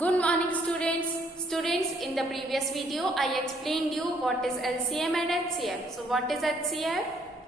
Good morning students. Students, in the previous video I explained you what is LCM and HCF. So what is HCF?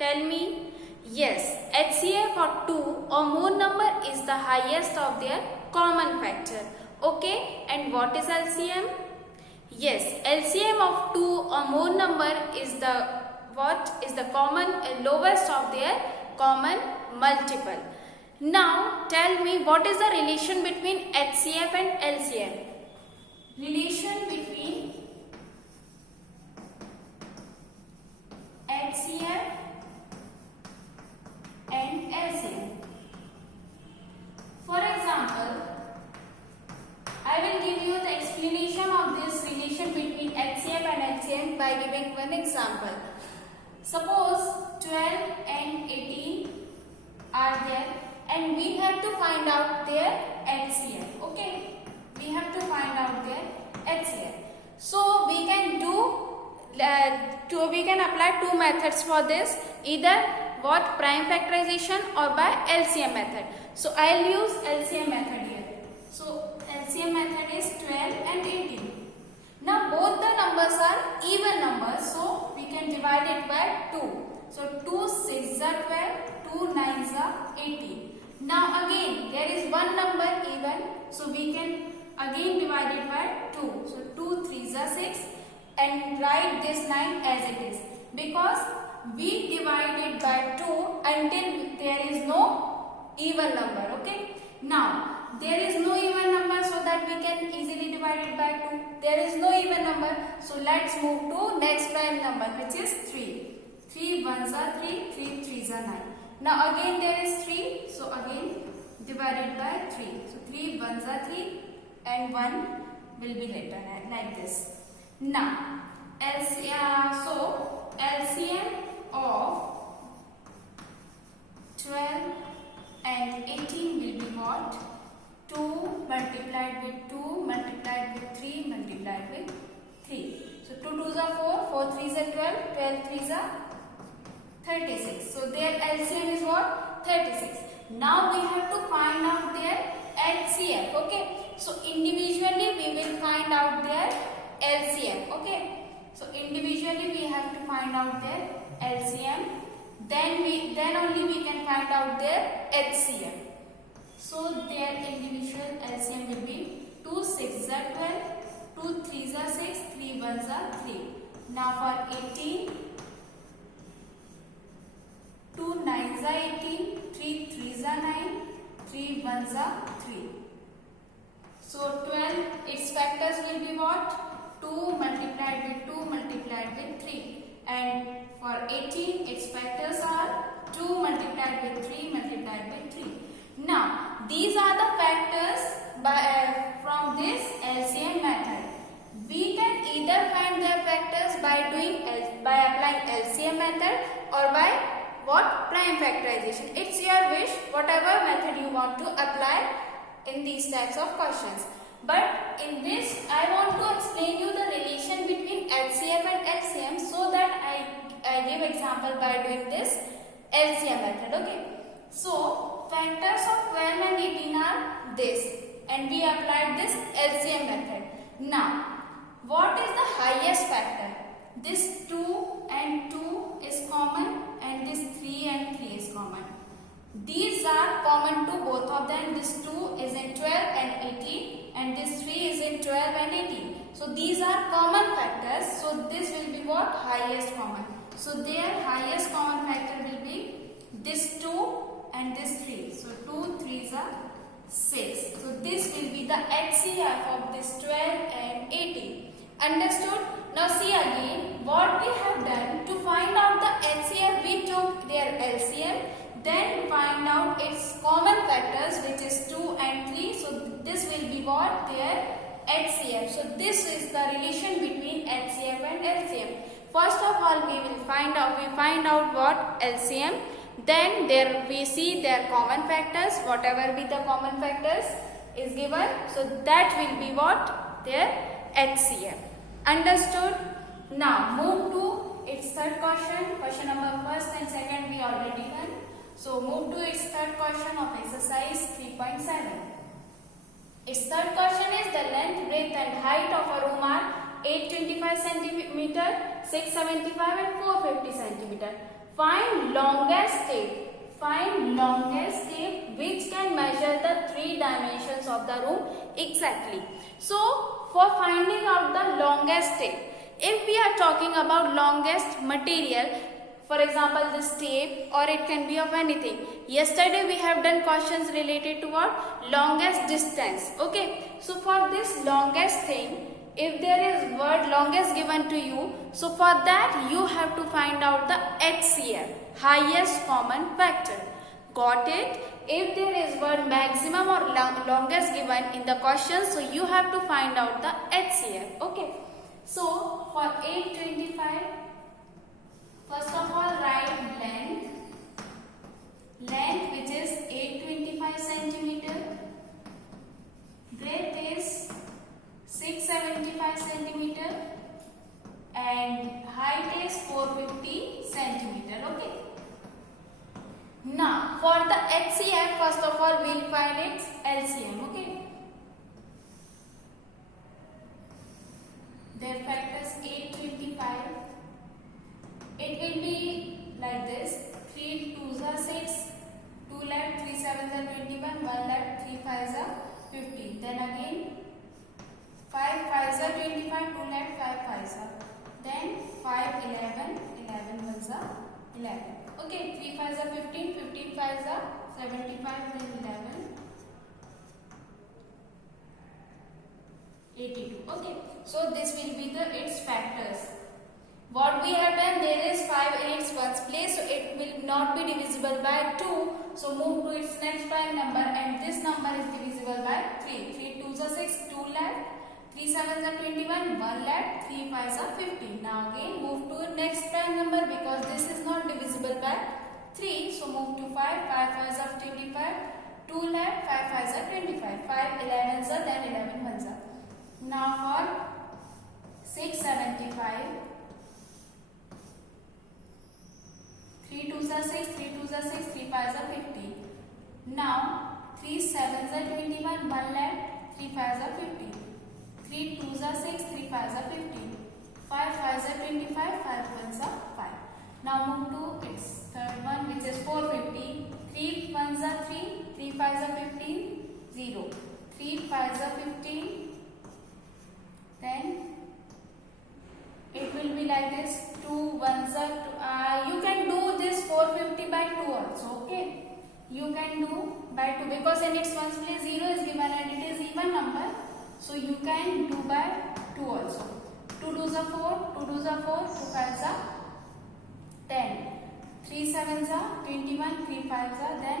Tell me. Yes, HCF or 2 or more number is the highest of their common factor. Okay, and what is LCM? Yes, LCM of 2 or more number is the lowest of their common multiple. Now tell me, what is the relation between HCF and LCM? Relation between HCF and LCM. For example, I will give you the explanation of this relation between HCF and LCM by giving one example. Suppose 12 and 18 are there and we have to find out their HCF. Okay, we have to find out their HCF. So we can apply two methods for this, either prime factorization or by LCM method. So I'll use LCM method here. So LCM method is 12 and 18. Now both the numbers are even numbers, so we can divide it by 2. So 2 6 are 12, 2 9 are 18. Now again there is one number even, so we can again divide it by 2. So 2 3 are 6 and write this 9 as it is, because we divide it by 2 until there is no even number. Okay. Now there is no even number, so that we can easily divide it by 2. There is no even number, so let's move to next prime number, which is 3. 3 1s are 3, 3 3s are 9. Now again there is 3, so again divided by 3. So 3 1s are 3 and 1 will be written like this. Now LCM of 12 and 18 will be what? 2 multiplied with 2 multiplied with 3 multiplied with 3. So 2 2s are 4, 4 3s are 12, 12 3s are 36. So their LCM is what? 36. Now we have to find out their HCF. Okay. So individually we will find out their LCM. Okay. So individually we have to find out their LCM. Then only we can find out their HCF. So their individual LCM will be 2 6 are 12, 2 3s are 6, 3 1s are 3. Now for 18, 2 9s are 18, 3 3s are 9, 3 1s are 3. So 12, its factors will be what? 2 multiplied with 2 multiplied with 3. And for 18, its factors are 2 multiplied with 3 multiplied with 3. Now these are the factors from this LCM method. We can either find their factors by applying LCM method or by prime factorization. It's your wish, whatever method you want to apply in these types of questions. But in this I want to explain you the relation between HCF and LCM, so that I give example by doing this LCM method. Okay. So factors of 12 and 18 are this, and we applied this LCM method. Now what is the highest factor? This 2 and 2 is common, and this 3 and 3 is common. These are common to both of them. This 2 is in 12 and 18, and this 3 is in 12 and 18. So these are common factors. So this will be what? Highest common. So their highest common factor will be this 2 and this 3. So 2 3s are 6. So this will be the HCF of this 12 and 18. Understood? Now see again what we have done. To find out the HCF, we took their LCM, then find out its common factors, which is 2 and 3. So this will be what? Their HCF. So this is the relation between HCF and LCM. First of all we find out what? LCM. Then we see their common factors, whatever be the common factors is given. So that will be what? Their HCF. Understood? Now move to its third question. Question number first and second we already done. So move to its third question of exercise 3.7. Its third question is the length, breadth and height of a room are 825 centimeter, 675 and 450 centimeter. Find longest tape. Find longest tape which can measure the 3 dimensions of the room exactly. So, for finding out the longest tape, if we are talking about longest material, for example this tape, or it can be of anything. Yesterday we have done questions related to what? Longest distance. Okay. So for this longest thing, if there is word longest given to you, so for that you have to find out the HCF, highest common factor. Got it? If there is word maximum or longest given in the question, so you have to find out the HCF. Okay. So for 825, first of all write length which is 825 centimeter, breadth is 675 centimeter and height is 450 centimeter. Okay. Now for the HCF, first of all we will find its LCM. Okay. Their factors 825. It will be like this: 3 2s are 6, 2 left, 3 7s are 21, 1 left, 3 5s are 50. Then again 5 5s are 25, 2 left, 5 5s are. Then 5 11, 11 1s are 11. Okay, 3 5s are 15, 15 5s are 75, then 11 82. Okay, so this will be its factors. What we have done, there is 5 in its first place, so it will not be divisible by 2. So move to its next prime number, and this number is divisible by 3. 3 2s are 6, 2 left, 3 7s are 21, 1 left, 3 5s are 50. Now again move to next prime number because this is not divisible by 3. So move to 5, 5 5s are 25, 2 left, 5 5s are 25, 5 11s are, then 11 1s are. Now for 675, 3 2s are 6, 3 2s are 6, 3 5s are 50. Now 3 7s are 21, 1 left, 3 5s are 50. 3 2s are 6, 3 5s are 15. 5 5s are 25, 5 1s are 5. Now move to its third one, which is 450. 3 1s are 3, 3 5s are 15, 0. 3 5s are 15. Then it will be like this: 2 1s are 2. You can do this 450 by 2 also. Okay, you can do by 2 because in its ones place 0 is given and it is even number. So you can do by 2 also. 2 2s are 4, 2 2s are 4, 2 5s are 10. 3 7s are 21, 3 5s are, then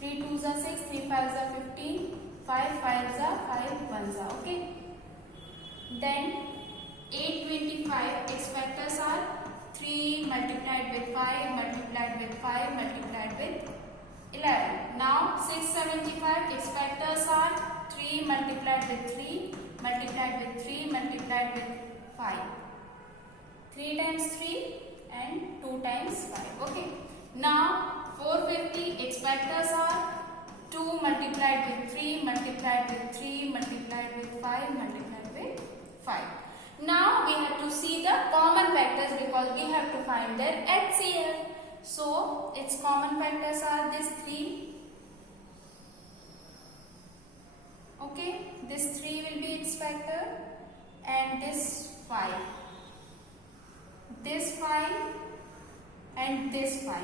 3 2s are 6, 3 5s are 15, 5 5s are, 5 1s are. Okay. Then 825, its factors are 3 multiplied with 5 multiplied with 5 multiplied with 11. Now 675, its factors are 3 multiplied with 3 multiplied with 3 multiplied with 5. 3 times 3 and 2 times 5. Okay. Now 450, its factors are 2 multiplied with 3 multiplied with 3 multiplied with 5 multiplied with 5. Now we have to see the common factors because we have to find their HCF. So its common factors are these 3. Okay, this 3 will be its factor and this 5. This 5 and this 5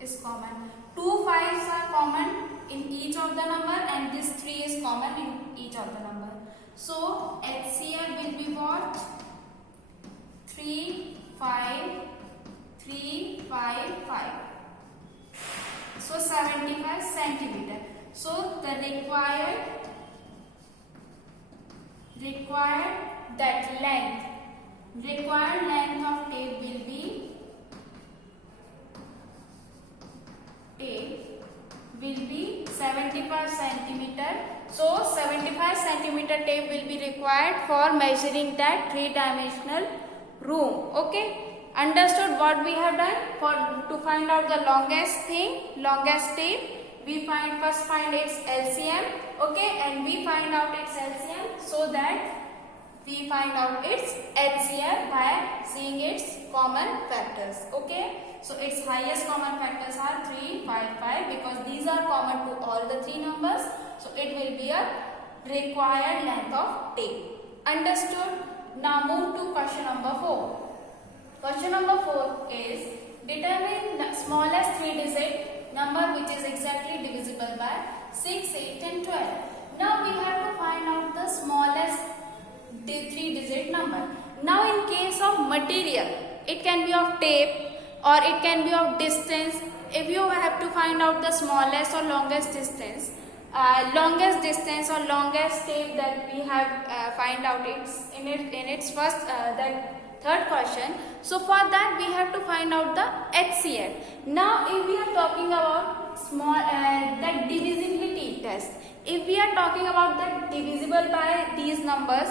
is common. 2 5s are common in each of the number and this 3 is common in each of the number. So HCF will be what? 3 5 3 5 5. So 75 centimeter. So the required that length, required length of tape will be 75 centimeter. So 75 centimeter tape will be required for measuring that 3-dimensional room. Okay, understood what we have done? For to find out the longest tape, we first find its LCM. Okay, and we find out its LCM. So we find out its HCF by seeing its common factors. Okay, so its highest common factors are 3, 5, 5 because these are common to all the three numbers. So it will be a required length of tape. Understood? Now move to question number 4. Question number 4 is determine the smallest 3-digit number which is exactly divisible by 6, 8 and 12. Now we have to find out the smallest 3-digit number. Now in case of material, it can be of tape or it can be of distance. If you have to find out the smallest or longest distance or longest tape that we have find out in its first that third question. So for that we have to find out the HCF. Now if we are talking about small that divisibility test, if we are talking about the divisible by these numbers,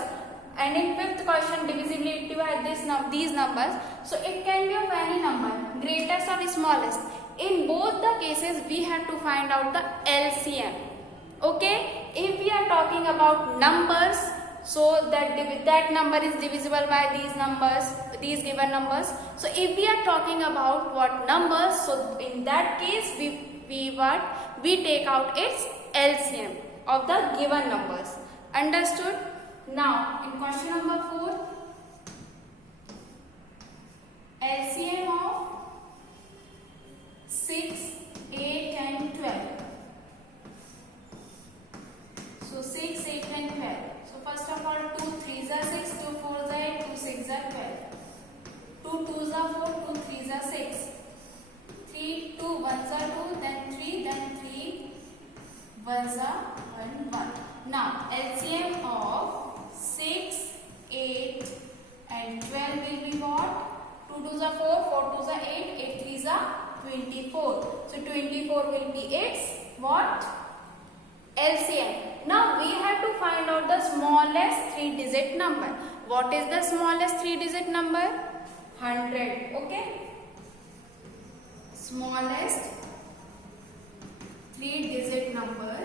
and in fifth question divisibility by these numbers, so it can be of any number, greatest or smallest. In both the cases we have to find out the LCM. Okay, if we are talking about numbers, so that number is divisible by these numbers, these given numbers. So if we are talking about what numbers, so in that case we take out its LCM of the given numbers. Understood? Now in question number 4, LCM of 6, 8 and 12. So 6, 8 and 12. So first of all 2 3s are 6, 2 4s are 8, 2 6s are 12. 2 2s are 4, 2 3s are 6. 3 2 1s are 2, then 3, then 3 1s are 1 1. Now LCM of 6, 8 and 12 will be what? 2 2s are 4, 4 2s are 8, 8 3s are 24. So 24 will be its what? LCM. Now we have to find out the smallest 3-digit number. What is the smallest 3-digit number? 100. Okay. Smallest 3-digit number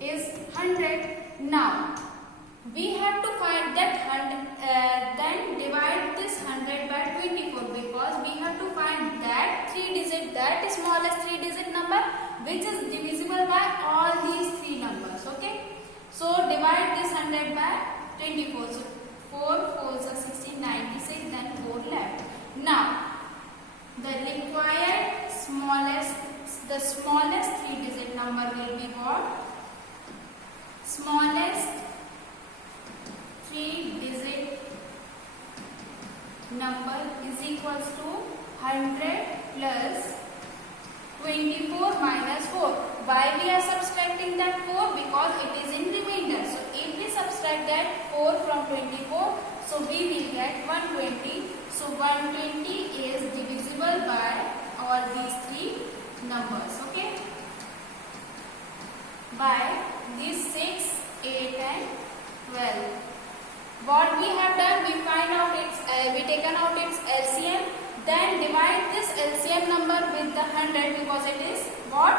is 100. Now we have to find that 100, then divide this 100 by 24 because we have to find that 3-digit, that smallest 3-digit number which is divisible by all these three numbers. Okay, so divide this 100 by 24. So 4 4s are 16, 96, then 4 left. Now the required the smallest 3-digit number will be what? Smallest 3-digit number is equals to 100 plus 24 minus 4. Why we are subtracting that 4? Because it is in remainder. So if we subtract that 4 from 24, so we will get 120. So 120 is divisible by all these three numbers. Okay, by these 6, 8 and 12. What we have done, we taken out its LCM, then divide this LCM number with the 100 because it is what?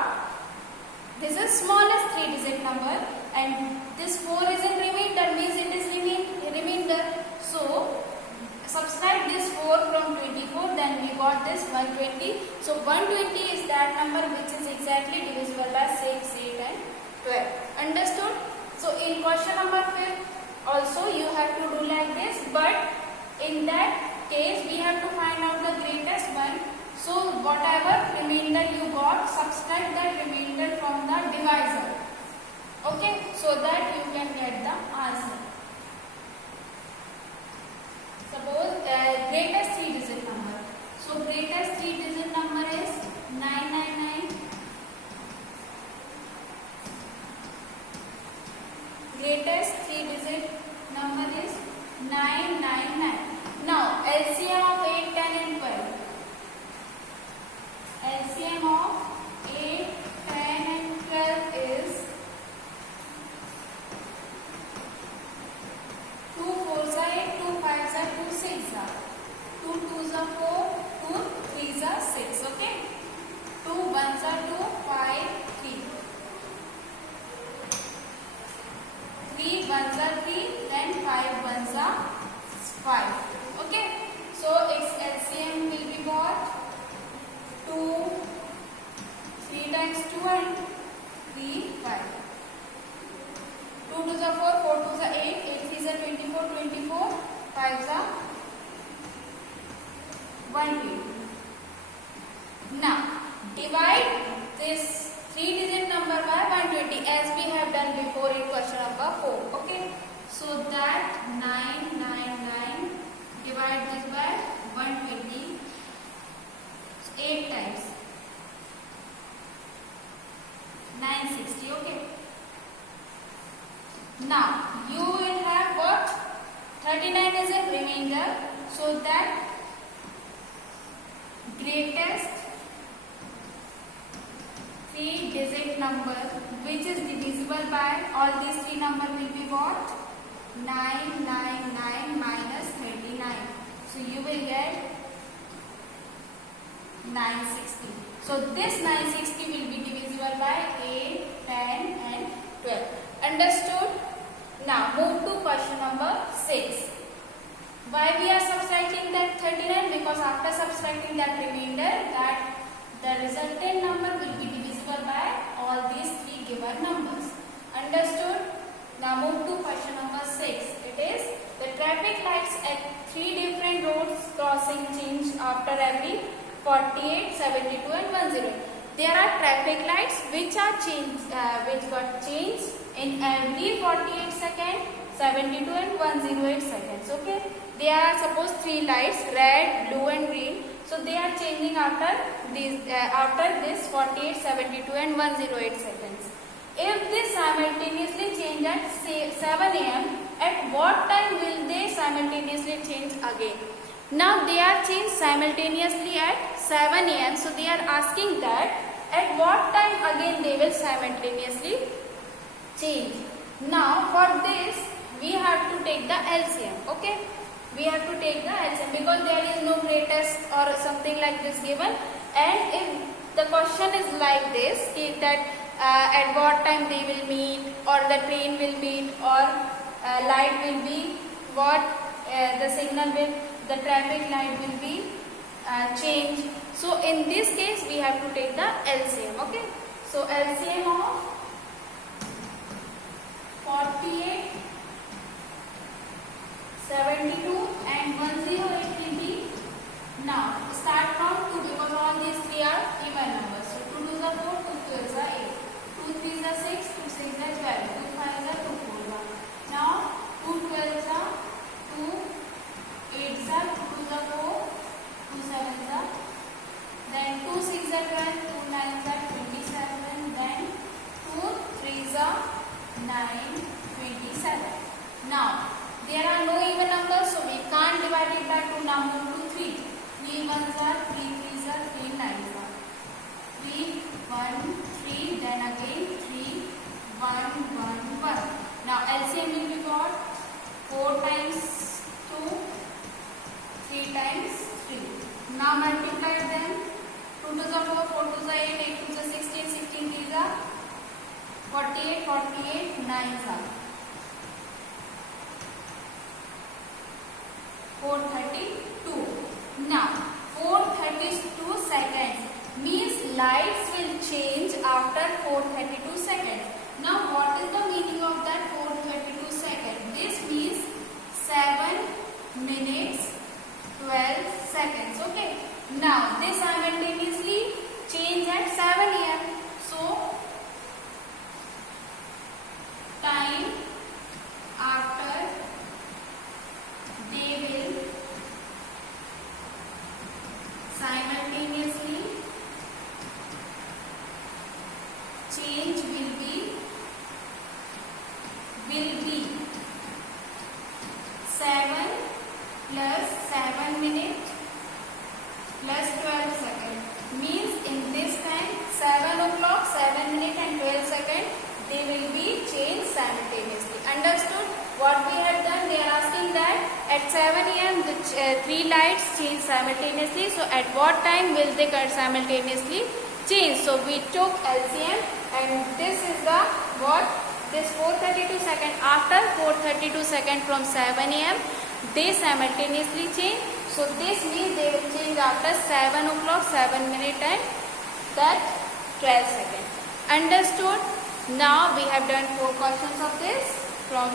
This is smallest 3-digit number and this 4 is in remainder, means it is remainder. So subtract this 4 from 24, then we got this 120. So 120 is that number which is exactly divisible by 6, 8 and 12. Understood? So in question number 5 also you have to do like this, but in that case we have to find out the greatest one. So whatever remainder you got, subtract that remainder from the divisor. Okay, so that you can get the answer. Suppose greatest 3-digit number. So greatest 3-digit number is 999. Greatest 3-digit number is 999. Now LCM of 8, 10 and 12. LCM of 8, 10 and 12 is 2 4s are 8, 2 5s are 2 6s are 2 2s are 4, 2 3s are 6. Okay, 2 1s are 2, 5 3, 3 1s ones are 5. Okay, so its LCM will be what? 2, 3 times 2 and 3, 5. 2 to the 4, 4 to the 8, 8 3 are 24, 24, 5 are 120. Now divide this 3-digit number by 120 as we have done before in question number 4. Okay, so that 999 divide this by 120, 8 times 960. Okay, now you will have what? 39 is a remainder, so that greatest 3-digit number which is divisible by all these 3 numbers will be what? 999 minus 39. So you will get 960. So this 960 will be divisible by 8, 10 and 12. Understood? Now move to question number 6. Why we are subtracting that 39? Because after subtracting that remainder, that the resultant number will be divisible by all these 3 given numbers. Understood? Now move to question number 6. It is the traffic lights at 3 different roads crossing change after every 48, 72 and 108. There are traffic lights which are which got changed in every 48 seconds, 72 and 108 seconds. Okay, there are suppose 3 lights, red, blue and green. So they are changing after this 48, 72 and 108 seconds. If they simultaneously change at say 7 am, at what time will they simultaneously change again? Now they are changed simultaneously at 7 am. So they are asking that at what time again they will simultaneously change. Now for this we have to take the LCM. Okay, we have to take the LCM because there is no greatest or something like this given. And if the question is like this, that at what time they will meet, or the train will meet, or light will be what, the signal will, the traffic light will be changed. So in this case we have to take the LCM. Okay, so LCM of 48, 72 and 108 will be, now start from 2 because all these 3 are even numbers. So 2 to the 4, 2 to the 8, 2 3 the 6, 2 6 the 12, 2 5 the 2 4 the. Now 2 12 the 2, 8 the 2 to the 4, 2 7 the, then 2 6 the 12, 2 9 the 27, then 2 3 the 9, 27. Now there are no even numbers, so we can't divide it by 2. Now move to 3. 3 ones are 3 3s are 3 9s are 3 1 3, then again 3 1 1 1. Now LCM will be what? 4 times 2, 3 times 3. Now multiply them. 2 to the 4, 4 to the 8, 8 to the 16, 16 3s are 48, 48 9s are 432. Now 432 seconds means lights will change after 432 seconds. Now what is the meaning of that 432 seconds? This means 7 minutes 12 seconds. Okay, now they simultaneously change at 7 am. So time after they will simultaneously change will be 7 plus 7 minutes plus 12 seconds. Means in this time 7 o'clock, 7 minutes and 12 seconds they will be changed simultaneously. Understood? What we have done, they are asking that at 7 am the 3 lights change simultaneously. So at what time will they simultaneously change? So we took LCM and this is the what this 4:32 second, after 4:32 second from 7 am, they simultaneously change. So this means they will change after 7 o'clock, 7 minutes and that 12 seconds. Understood? Now we have done 4 questions of this. From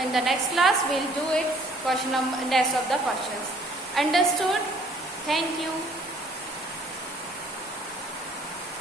in the next class we'll do it rest of the questions. Understood? Thank you.